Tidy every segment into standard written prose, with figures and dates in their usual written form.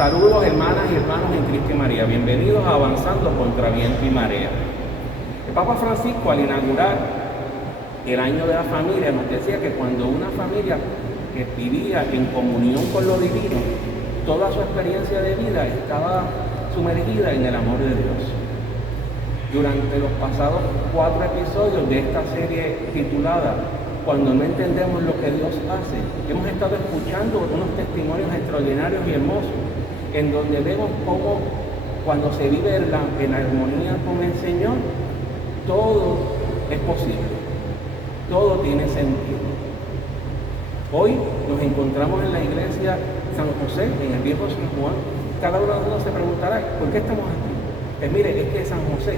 Saludos hermanas y hermanos en Cristo y María, bienvenidos a Avanzando contra Viento y Marea. El Papa Francisco, al inaugurar el año de la familia, nos decía que cuando una familia que vivía en comunión con lo divino, toda su experiencia de vida estaba sumergida en el amor de Dios. Durante los pasados 4 episodios de esta serie titulada Cuando no entendemos lo que Dios hace, hemos estado escuchando unos testimonios extraordinarios y hermosos, en donde vemos cómo cuando se vive en armonía con el Señor, todo es posible, todo tiene sentido. Hoy nos encontramos en la iglesia San José, en el viejo San Juan. Cada uno de nosotros se preguntará, ¿por qué estamos aquí? Pues mire, es que San José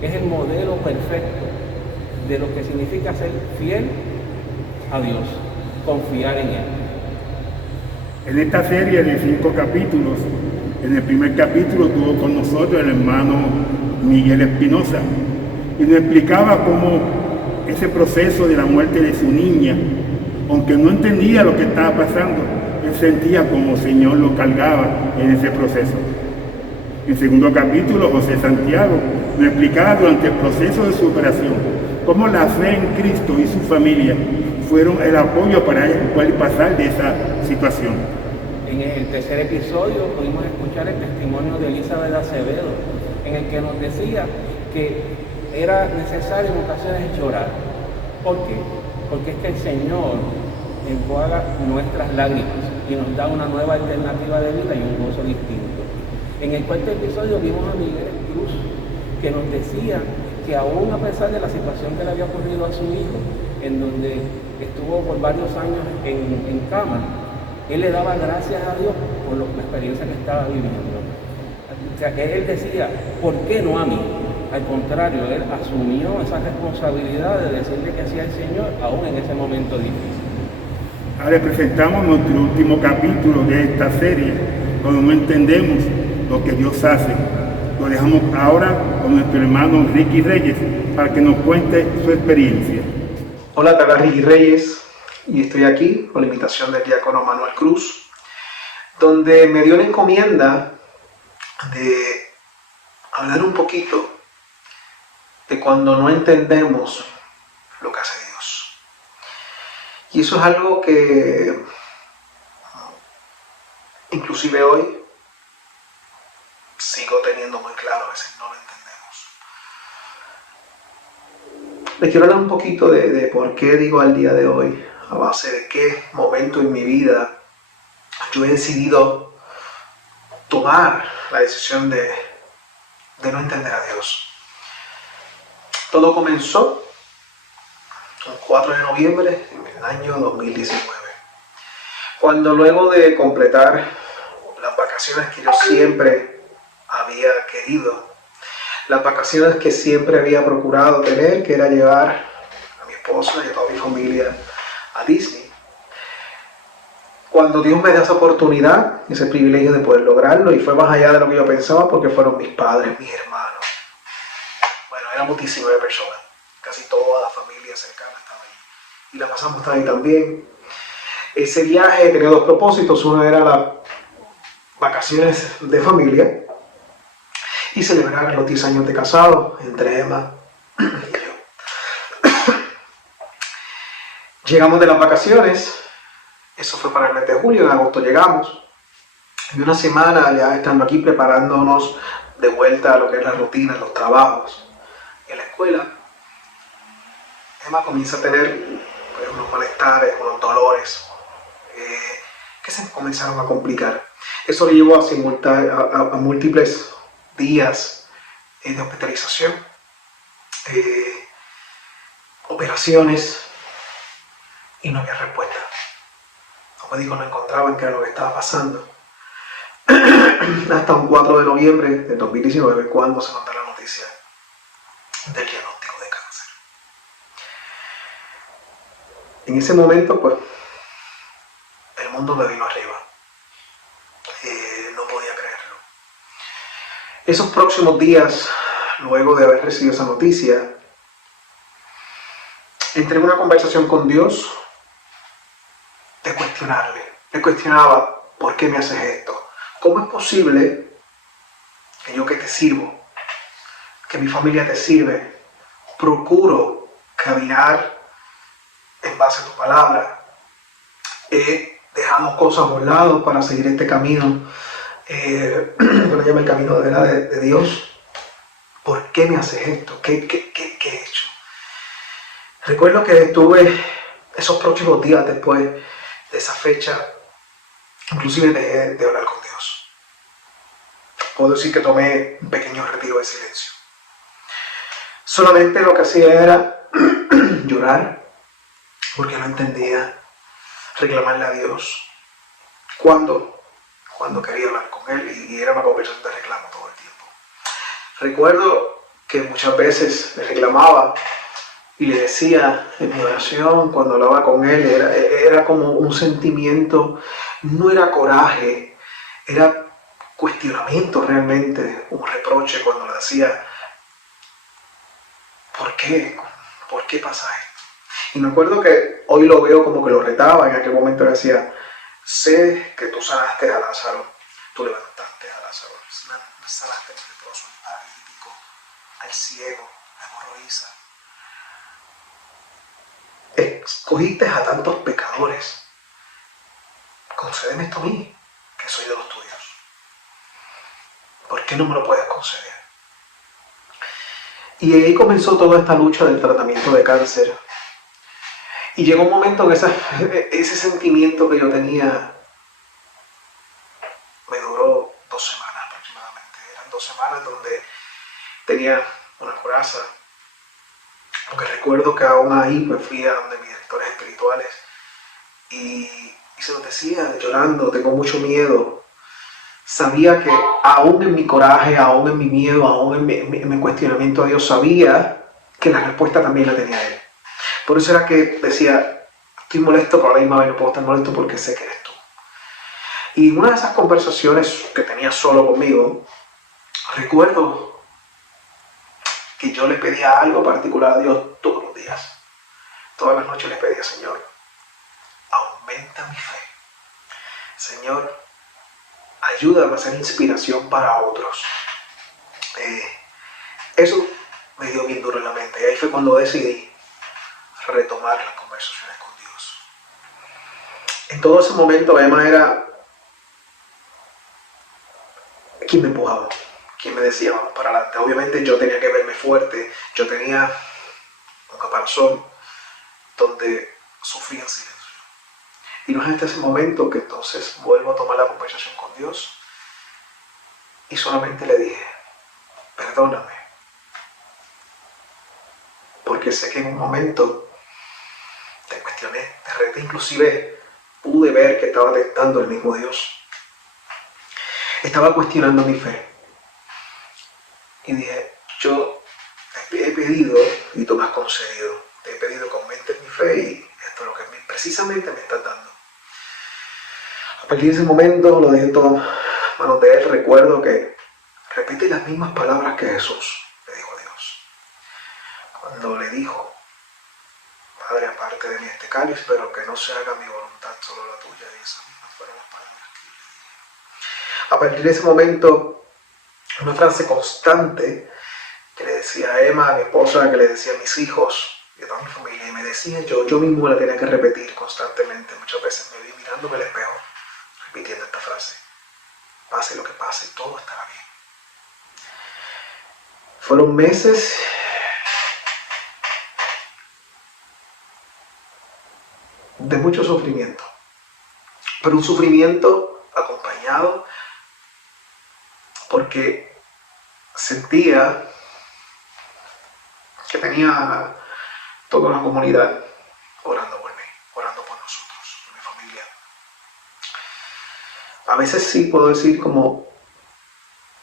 es el modelo perfecto de lo que significa ser fiel a Dios, confiar en Él. En esta serie de 5 capítulos, en el primer capítulo estuvo con nosotros el hermano Miguel Espinosa y nos explicaba cómo ese proceso de la muerte de su niña, aunque no entendía lo que estaba pasando, él sentía como el Señor lo cargaba en ese proceso. En el segundo capítulo, José Santiago nos explicaba durante el proceso de su operación cómo la fe en Cristo y su familia fueron el apoyo para él poder pasar de esa situación. En el tercer episodio pudimos escuchar el testimonio de Elizabeth Acevedo, en el que nos decía que era necesario en ocasiones llorar. ¿Por qué? Porque es que el Señor enjuaga nuestras lágrimas y nos da una nueva alternativa de vida y un gozo distinto. En el cuarto episodio vimos a Miguel Cruz, que nos decía que aún a pesar de la situación que le había ocurrido a su hijo, en donde estuvo por varios años en cama, él le daba gracias a Dios por la experiencia que estaba viviendo. O sea, que él decía, ¿por qué no a mí? Al contrario, él asumió esa responsabilidad de decirle que hacía el Señor, aún en ese momento difícil. Ahora presentamos nuestro último capítulo de esta serie, cuando no entendemos lo que Dios hace. Lo dejamos ahora con nuestro hermano Ricky Reyes para que nos cuente su experiencia. Hola, te habla Ricky Reyes y estoy aquí con la invitación del diácono Manuel Cruz, donde me dio la encomienda de hablar un poquito de cuando no entendemos lo que hace Dios. Y eso es algo que inclusive hoy sigo teniendo muy claro, a veces no lo entendemos. Les quiero hablar un poquito de por qué digo al día de hoy, a base de qué momento en mi vida yo he decidido tomar la decisión de no entender a Dios. Todo comenzó el 4 de noviembre del año 2019, cuando luego de completar las vacaciones que yo siempre había querido, las vacaciones que siempre había procurado tener, que era llevar a mi esposa y a toda mi familia a Disney. Cuando Dios me da esa oportunidad, ese privilegio de poder lograrlo, y fue más allá de lo que yo pensaba, porque fueron mis padres, mis hermanos. Bueno, éramos 19 personas, casi toda la familia cercana estaba allí. Y la pasamos ahí también. Ese viaje tenía 2 propósitos. Uno era las vacaciones de familia y celebrar los 10 años de casado entre Emma y yo. Llegamos de las vacaciones, eso fue para el mes de julio, en agosto llegamos. Y una semana ya estando aquí preparándonos de vuelta a lo que es la rutina, los trabajos en la escuela, Emma comienza a tener unos malestares, unos dolores que se comenzaron a complicar. Eso le llevó a múltiples días de hospitalización, operaciones, y no había respuesta. Los médicos no encontraban qué era lo que estaba pasando. Hasta un 4 de noviembre de 2019, cuando se nos da la noticia del diagnóstico de cáncer. En ese momento, pues, el mundo me vino arriba. No podía creerlo. Esos próximos días, luego de haber recibido esa noticia, entré en una conversación con Dios de cuestionarle. Le cuestionaba, ¿por qué me haces esto? ¿cómo es posible que yo que te sirvo, que mi familia te sirve, procuro caminar en base a tu palabra? He dejado cosas a un lado para seguir este camino, que lo llama el camino de verdad de Dios. ¿Por qué me haces esto? ¿Qué he hecho? Recuerdo que estuve esos próximos días después de esa fecha, inclusive dejé de hablar con Dios. Puedo decir que tomé un pequeño retiro de silencio. Solamente lo que hacía era llorar, porque no entendía, reclamarle a Dios cuando quería hablar con Él, y era una conversación de reclamo todo el tiempo. Recuerdo que muchas veces le reclamaba y le decía en mi oración, cuando hablaba con Él, era como un sentimiento, no era coraje, era cuestionamiento realmente, un reproche cuando le decía, ¿por qué? ¿Por qué pasa esto? Y me acuerdo que hoy lo veo como que lo retaba. En aquel momento le decía, sé que tú sanaste a Lázaro, tú levantaste a Lázaro, sanaste al leproso, al paralítico, al ciego, a la hemorroísa. Escogiste a tantos pecadores, concédeme esto a mí, que soy de los tuyos. ¿Por qué no me lo puedes conceder? Y ahí comenzó toda esta lucha del tratamiento de cáncer. Y llegó un momento en ese sentimiento que yo tenía, me duró 2 semanas aproximadamente. Eran 2 semanas donde tenía una coraza. Aunque recuerdo que aún ahí pues fui a donde mis directores espirituales y se los decía llorando, tengo mucho miedo. Sabía que aún en mi coraje, aún en mi miedo, aún en mi cuestionamiento a Dios, sabía que la respuesta también la tenía Él. Por eso era que decía, estoy molesto, pero a la misma vez no puedo estar molesto porque sé que eres tú. Y una de esas conversaciones que tenía solo conmigo, recuerdo que yo le pedía algo particular a Dios todos los días. Todas las noches le pedía, Señor, aumenta mi fe. Señor, ayúdame a ser inspiración para otros. Eso me dio bien duro en la mente. Y ahí fue cuando decidí retomar las conversaciones con Dios. En todo ese momento Emma era quien me empujaba, quien me decía vamos para adelante. Obviamente yo tenía que verme fuerte, yo tenía un caparazón donde sufría en silencio. Y no es hasta ese momento que entonces vuelvo a tomar la conversación con Dios y solamente le dije, perdóname, porque sé que en un momento te cuestioné, te reté, inclusive pude ver que estaba tentando el mismo Dios. Estaba cuestionando mi fe. Y dije, yo te he pedido y tú me has concedido. Te he pedido que aumentes mi fe y esto es lo que precisamente me estás dando. A partir de ese momento lo dejé todo en manos de Él. Recuerdo que repite las mismas palabras que Jesús le dijo a Dios. Cuando le dijo, Padre, aparte de mí este cáliz, pero que no se haga mi voluntad, solo la tuya. Y esas mismas fueron las palabras que yo le dije. A partir de ese momento, una frase constante que le decía a Emma, a mi esposa, que le decía a mis hijos y a toda mi familia, y me decía yo mismo la tenía que repetir constantemente. Muchas veces me vi mirándome al espejo, repitiendo esta frase. Pase lo que pase, todo estará bien. Fueron meses de mucho sufrimiento, pero un sufrimiento acompañado porque sentía que tenía toda una comunidad orando por mí, orando por nosotros, por mi familia. A veces sí puedo decir como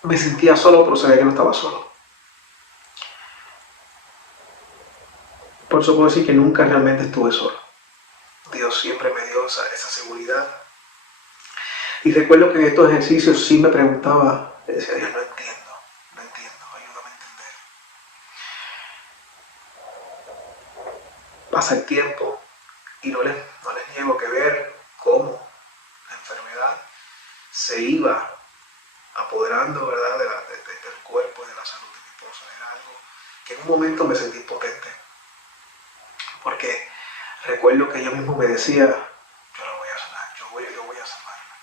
me sentía solo, pero sabía que no estaba solo. Por eso puedo decir que nunca realmente estuve solo. Dios siempre me dio esa seguridad. Y recuerdo que en estos ejercicios sí me preguntaba, le decía a Dios, no entiendo, ayúdame a entender. Pasa el tiempo y no les niego que ver cómo la enfermedad se iba apoderando, ¿verdad?, del cuerpo y de la salud de mi esposa. Era algo que en un momento me sentí impotente, porque recuerdo que ella mismo me decía, yo la voy a sanar, yo voy a salvarla.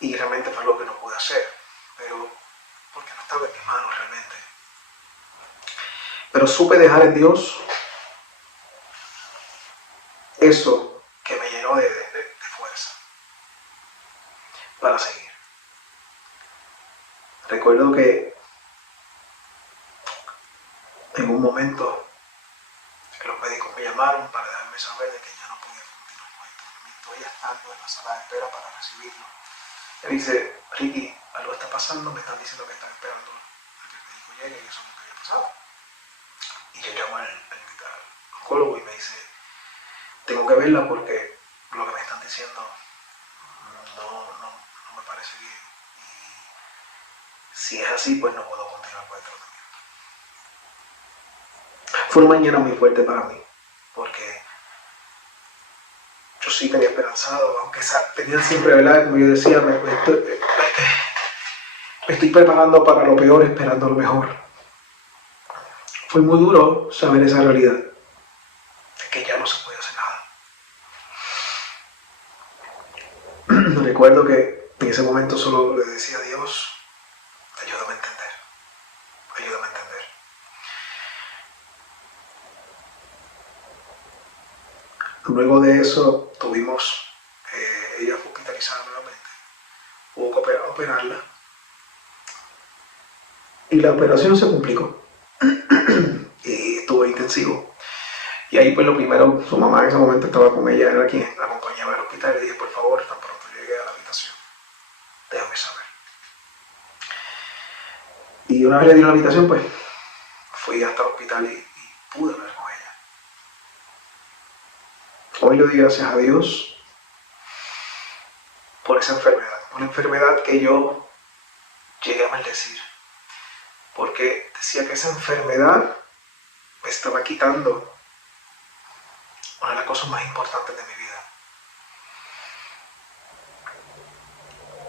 Y realmente fue algo que no pude hacer, pero porque no estaba en mis manos realmente. Pero supe dejar en Dios eso que me llenó de fuerza para seguir. Recuerdo que en un momento los médicos me llamaron para dejarme saber de que ya no podía continuar con el tratamiento. Ella estando en la sala de espera para recibirlo, me dice, Ricky, algo está pasando, me están diciendo que están esperando a que el médico llegue y eso nunca había pasado. Y yo llamo al oncólogo y me dice, tengo que verla porque lo que me están diciendo no me parece bien. Y si es así, pues no puedo continuar con el tratamiento. Fue una mañana muy fuerte para mí, porque yo sí tenía esperanzado, aunque tenía siempre, ¿verdad?, como yo decía, me estoy preparando para lo peor, esperando lo mejor. Fue muy duro saber esa realidad, de que ya no se puede hacer nada. Recuerdo que en ese momento solo le decía a Dios, ayúdame a entender, ayúdame a entender. Luego de eso tuvimos, ella fue hospitalizada nuevamente, hubo que operarla y la operación se complicó y estuvo intensivo. Y ahí pues lo primero, su mamá en ese momento estaba con ella, era quien la acompañaba al hospital, y le dije, por favor, tan pronto llegué a la habitación, déjame saber. Y una vez le di la habitación, pues fui hasta el hospital y pude hablar con ella. Hoy le doy gracias a Dios por esa enfermedad, una enfermedad que yo llegué a maldecir, porque decía que esa enfermedad me estaba quitando una de las cosas más importantes de mi vida.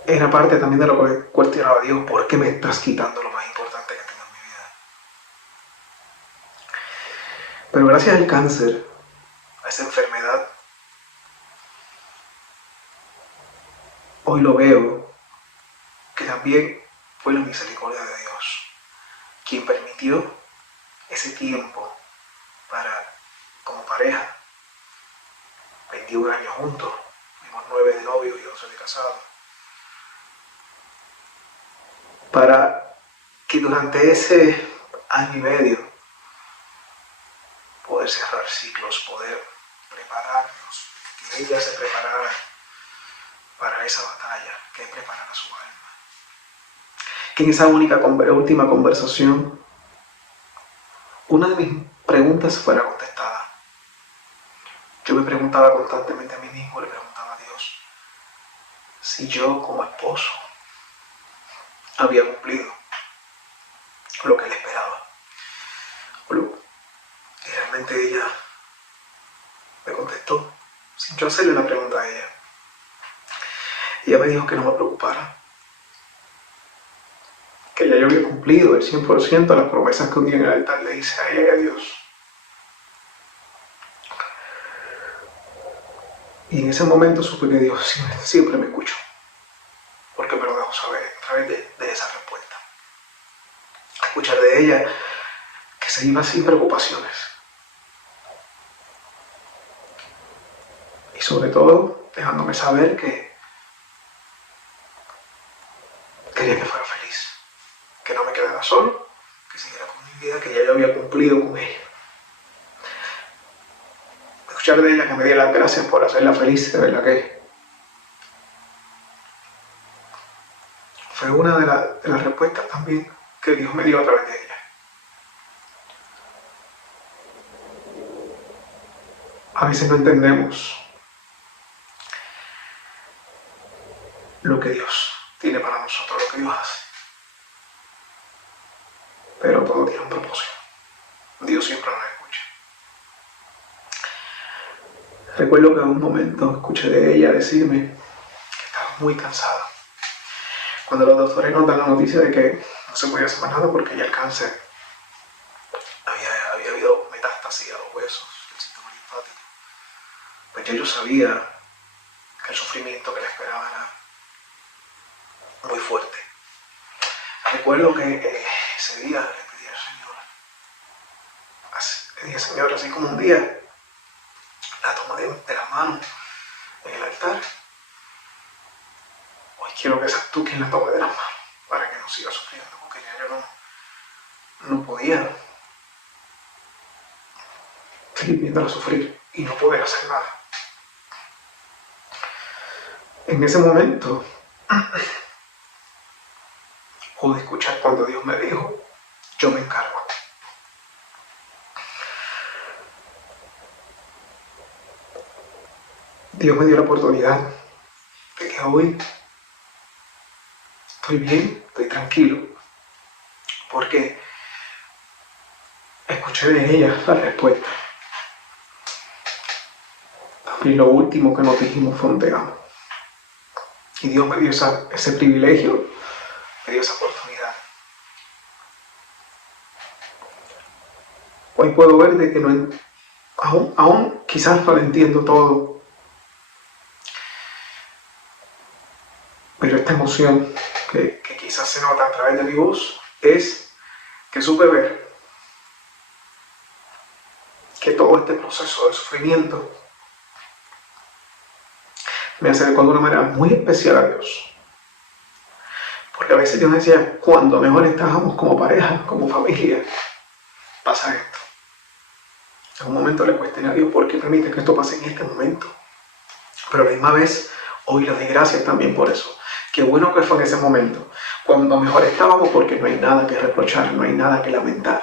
Era parte también de lo que cuestionaba a Dios, ¿por qué me estás quitando lo más importante que tengo en mi vida? Pero gracias al cáncer, a esa enfermedad, hoy lo veo, que también fue la misericordia de Dios quien permitió ese tiempo para, como pareja, 21 años juntos, tuvimos 9 de novio y 11 de casado, para que durante ese año y medio poder cerrar ciclos, poder prepararnos, que ella se preparara para esa batalla, que preparara su alma. Que en esa última conversación, una de mis preguntas fuera contestada. Yo me preguntaba constantemente a mí mismo, le preguntaba a Dios, si yo como esposo había cumplido lo que él esperaba. Y realmente ella me contestó, sin yo hacerle la pregunta a ella. Ella me dijo que no me preocupara, que ya yo había cumplido el 100% de las promesas que un día en el altar le hice a ella y a Dios. Y en ese momento supe que Dios siempre me escuchó, porque me lo dejó saber a través de esa respuesta. A escuchar de ella que se iba sin preocupaciones. Y sobre todo, dejándome saber que quería que fuera feliz, que no me quedara solo, que siguiera con mi vida, que ya yo había cumplido con ella. Escuchar de ella que me diera las gracias por hacerla feliz, de verdad que fue una de las respuestas también que Dios me dio a través de ella. A veces no entendemos lo que Dios tiene para nosotros, lo que Dios hace. Pero todo tiene un propósito. Dios siempre nos escucha. Recuerdo que en un momento escuché de ella decirme que estaba muy cansada. Cuando los doctores nos dan la noticia de que no se podía hacer más nada porque ya el cáncer había habido metástasis a los huesos del sistema linfático, pues ya yo sabía que el sufrimiento que le esperaba era muy fuerte. Recuerdo que ese día le pedí al Señor, así como un día la toma de las manos en el altar. Hoy quiero que seas tú quien la tome de las manos para que no siga sufriendo, porque ya yo no podía seguir viéndola sufrir y no poder hacer nada. En ese momento pude escuchar cuando Dios me dijo: yo me encargo. Dios me dio la oportunidad de que hoy estoy bien, estoy tranquilo, porque escuché de ella la respuesta. Y lo último que nos dijimos fue un te amo. Y Dios me dio ese privilegio, me dio esa oportunidad. Hoy puedo ver de que aún quizás no lo entiendo todo, pero esta emoción que quizás se nota a través de mi voz es que supe ver que todo este proceso de sufrimiento me acercó de una manera muy especial a Dios. Porque a veces yo me decía, cuando mejor estábamos como pareja, como familia, pasa esto. En un momento le cuestioné a Dios por qué permite que esto pase en este momento. Pero a la misma vez, hoy le doy gracias también por eso. Qué bueno que fue en ese momento, cuando mejor estábamos, porque no hay nada que reprochar, no hay nada que lamentar.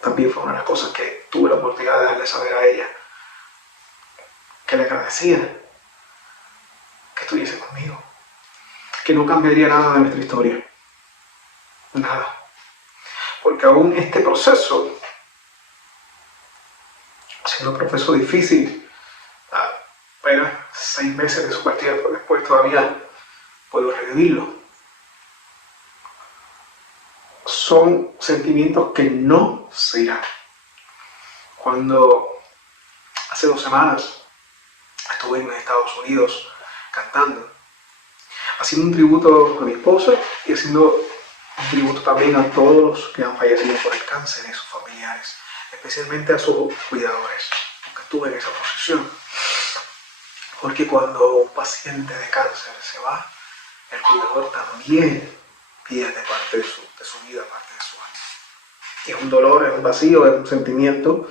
También fue una de las cosas que tuve la oportunidad de darle saber a ella, que le agradecía que estuviese conmigo, que no cambiaría nada de nuestra historia, nada, porque aún este proceso, siendo un proceso difícil, apenas 6 meses de su partida, pero después todavía puedo revivirlo. Son sentimientos que no se irán. Cuando hace 2 semanas estuve en Estados Unidos cantando, haciendo un tributo a mi esposa y haciendo un tributo también a todos los que han fallecido por el cáncer y sus familiares, especialmente a sus cuidadores, porque estuve en esa posición. Porque cuando un paciente de cáncer se va, el cuidador también pierde parte de su vida, parte de su alma. Y es un dolor, es un vacío, es un sentimiento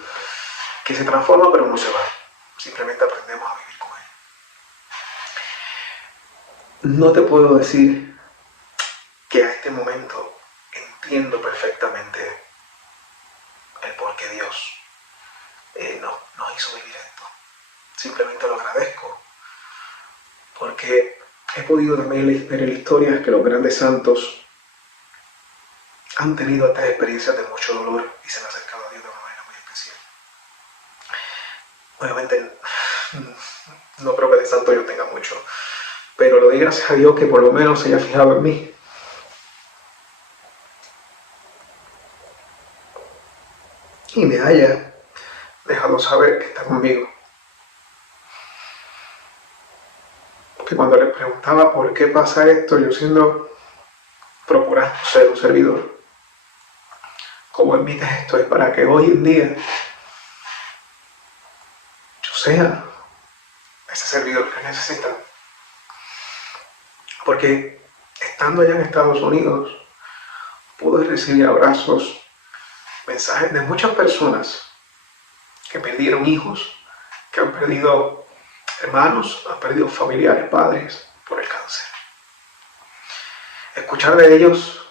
que se transforma pero no se va. Simplemente aprendemos a vivir con él. No te puedo decir que a este momento entiendo perfectamente el por qué Dios nos hizo vivir esto. Simplemente lo agradezco porque he podido también ver en la historia que los grandes santos han tenido estas experiencias de mucho dolor y se han acercado a Dios de una manera muy especial. Obviamente no creo que de santo yo tenga mucho, pero le doy gracias a Dios que por lo menos se haya fijado en mí. Y me haya dejado saber que está conmigo. Porque cuando le preguntaba por qué pasa esto, yo procurando ser un servidor, ¿cómo invitas esto? Es para que hoy en día yo sea ese servidor que necesitan. Porque estando allá en Estados Unidos, pude recibir abrazos, mensajes de muchas personas que perdieron hijos, que han perdido hermanos, han perdido familiares, padres por el cáncer. Escuchar de ellos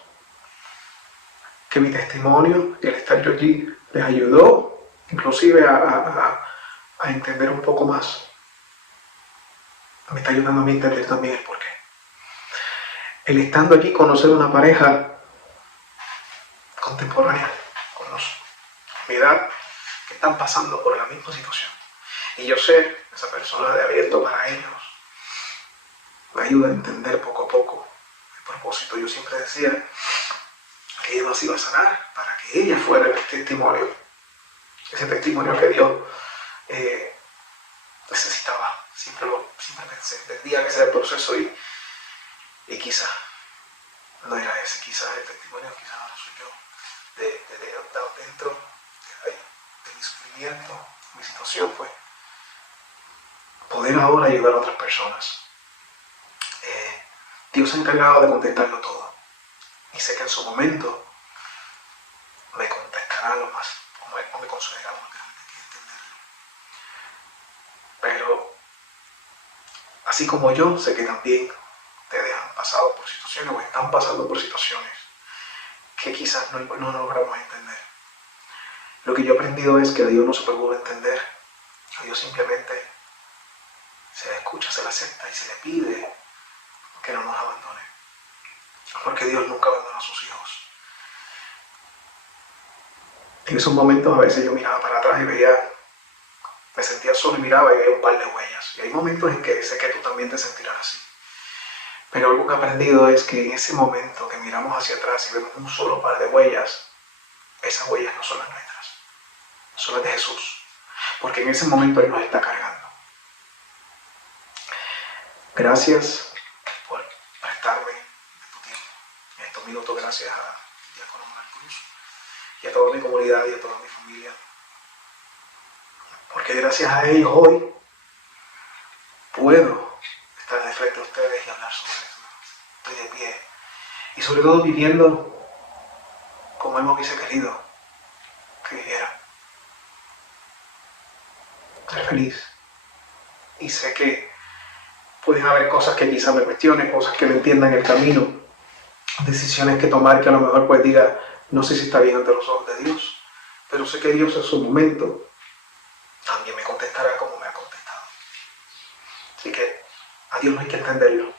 que mi testimonio y el estar yo allí les ayudó inclusive a entender un poco más. Me está ayudando a mí a entender también el porqué. El estando allí conocer una pareja contemporánea con mi edad que están pasando por la misma situación. Y yo ser esa persona de abierto para ellos. me ayuda a entender poco a poco el propósito. Yo siempre decía que ella nos iba a sanar para que ella fuera el testimonio, ese testimonio que Dios necesitaba. Siempre pensé, del día que sea el proceso y quizás no era ese, quizás el testimonio, quizás ahora soy yo, dentro de mi sufrimiento, mi situación, pues, poder ahora ayudar a otras personas. Dios se ha encargado de contestarlo todo. Y sé que en su momento me contestará lo más, o me consolará lo más grande que entenderlo. Pero, así como yo, sé que también ustedes han pasado por situaciones o están pasando por situaciones que quizás no logramos entender. Lo que yo he aprendido es que a Dios no se procura entender. A Dios simplemente se le escucha, se le acepta y se le pide que no nos abandone. Porque Dios nunca abandona a sus hijos. En esos momentos a veces yo miraba para atrás y me sentía solo y miraba y veía un par de huellas. Y hay momentos en que sé que tú también te sentirás así. Pero algo que he aprendido es que en ese momento que miramos hacia atrás y vemos un solo par de huellas, esas huellas no son las nuestras, son las de Jesús. Porque en ese momento Él nos está cargando. Gracias por prestarme tu tiempo. En estos minutos, gracias a Diácono Manuel Cruz y a toda mi comunidad y a toda mi familia. Porque gracias a ellos hoy puedo estar de frente a ustedes y hablar sobre eso. Estoy de pie. Y sobre todo viviendo como Él me hubiese querido que viviera. Ser feliz. Y sé que pueden haber cosas que quizás me cuestionen, cosas que no entiendan el camino, decisiones que tomar que a lo mejor pues diga, no sé si está bien ante los ojos de Dios, pero sé que Dios en su momento también me contestará como me ha contestado. Así que a Dios no hay que entenderlo.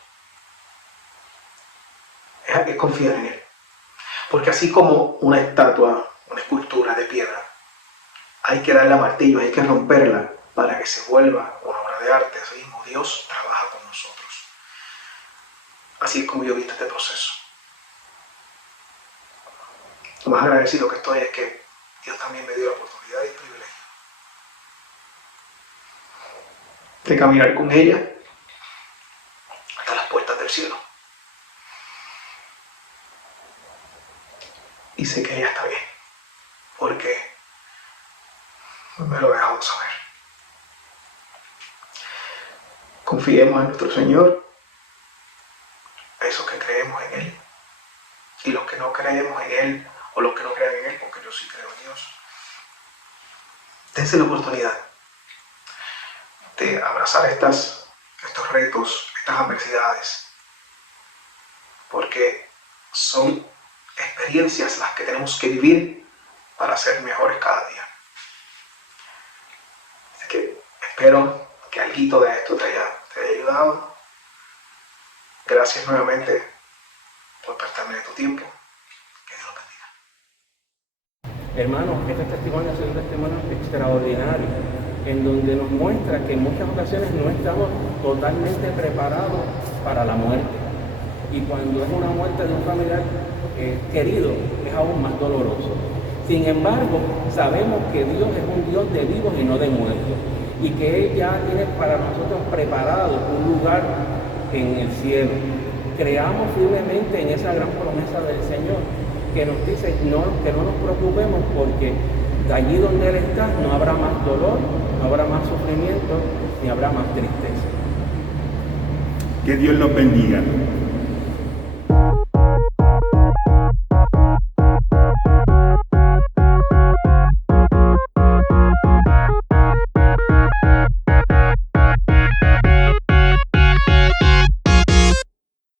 Es confiar en Él. Porque así como una estatua, una escultura de piedra, hay que darle a martillo, hay que romperla para que se vuelva una obra de arte. Así mismo Dios trabaja con nosotros. Así es como yo he visto este proceso. Lo más agradecido que estoy es que Dios también me dio la oportunidad y el privilegio de caminar con ella hasta las puertas del cielo. Y sé que ella está bien, porque me lo ha dejado saber. Confiemos en nuestro Señor, esos que creemos en Él, y los que no creemos en Él, o los que no crean en Él, porque yo sí creo en Dios. Dense la oportunidad de abrazar estos retos, estas adversidades, porque son experiencias las que tenemos que vivir para ser mejores cada día. Así que espero que algo de esto te haya ayudado. Gracias nuevamente por prestarme de tu tiempo. Que Dios lo bendiga. Hermanos, este testimonio ha sido un testimonio extraordinario, en donde nos muestra que en muchas ocasiones no estamos totalmente preparados para la muerte. Y cuando es una muerte de un familiar querido, es aún más doloroso. Sin embargo, sabemos que Dios es un Dios de vivos y no de muertos, y que Él ya tiene para nosotros preparado un lugar en el cielo. Creamos firmemente en esa gran promesa del Señor, que nos dice que no nos preocupemos, porque de allí donde Él está no habrá más dolor, no habrá más sufrimiento, ni habrá más tristeza. Que Dios los bendiga.